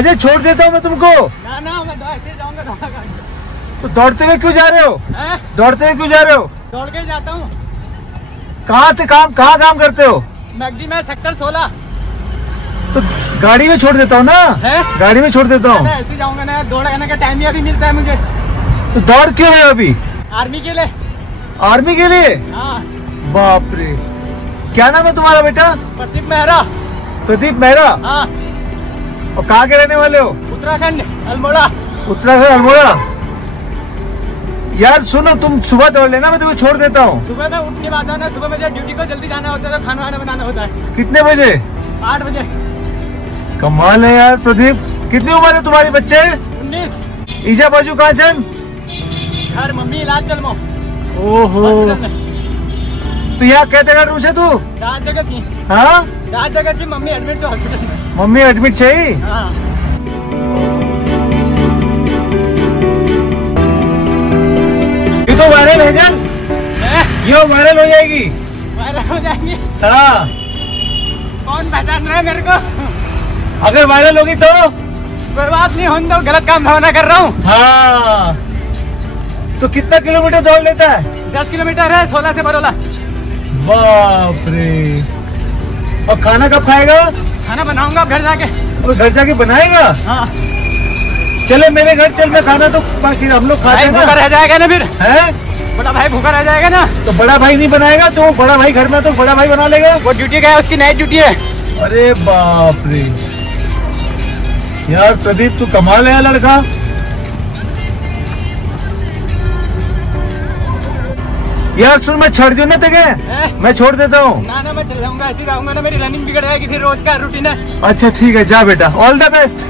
अजय छोड़ देता हूँ मैं तुमको। ना ना मैं ऐसे जाऊंगा। तो दौड़ते हुए क्यों जा रहे हो? दौड़ते हुए क्यों जा रहे हो? दौड़ के जाता हूँ। कहाँ काम करते हो? मैगडी में सेक्टर 16। तो गाड़ी में छोड़ देता हूँ ना। गाड़ी में छोड़ देता हूँ। ऐसे जाऊंगा ना, दौड़ करने का टाइम ही अभी मिलता है मुझे। तो दौड़ क्यों है अभी? आर्मी के लिए। आर्मी के लिए? हाँ। बाप रे, क्या नाम है तुम्हारा बेटा? प्रदीप मेहरा। प्रदीप मेहरा? हाँ। और कहाँ के रहने वाले हो? उत्तराखंड अल्मोड़ा। उत्तराखंड अल्मोड़ा। यार सुनो, तुम सुबह दौड़ लेना, मैं तुम्हें छोड़ देता हूँ। सुबह में उठ के बाद ना, सुबह मुझे ड्यूटी को जल्दी जाना होता है तो खाना वाना बनाना होता है। कितने बजे? 8 बजे। कमाल है यार प्रदीप। कितनी उम्र है तुम्हारे बच्चे? 19। ईजा बाजू कहाँ चल? घर मम्मी इलाज चल मो। ओहो, तो यहाँ कहते कर रूस है तू? रात जगह सी। हाँ, रात जगह सी। मम्मी एडमिट हॉस्पिटल में। मम्मी एडमिट चाहिए? हाँ। ये तो वायरल है जान, ये वायरल हो जाएगी। वायरल हो जाएंगे? हाँ। कौन पहचान रहा है मेरे को? अगर वायरल होगी तो? बर्बाद नहीं होने दो, गलत काम भावना कर रहा हूँ। हाँ। तो कितना किलोमीटर दौड़ लेता है? 10 किलोमीटर है, 16 से बरोला। बाप रे। और खाना कब खाएगा? खाना बनाऊंगा घर जाके। और घर जाके बनाएगा? हाँ। चले मेरे घर चल, मैं खाना तो बाकी हम लोग खाते हैं ना। भूखा रह जाएगा ना फिर? हैं? बड़ा भाई भूखा रह जाएगा ना। तो बड़ा भाई नहीं बनाएगा तो बड़ा भाई घर में, तो बड़ा भाई बना लेगा। वो ड्यूटी का है, उसकी नाइट ड्यूटी है। अरे बाप रे यार प्रदीप, तू कमाल है लड़का। यार सुन, मैं छोड़ दूं ना तुझे? मैं छोड़ देता हूँ। ना ना मैं चल जाऊंगा, ऐसे रहूंगा ना, मेरी रनिंग बिगड़ जाएगी फिर, रोज का रूटीन है। अच्छा ठीक है, जा बेटा, ऑल द बेस्ट।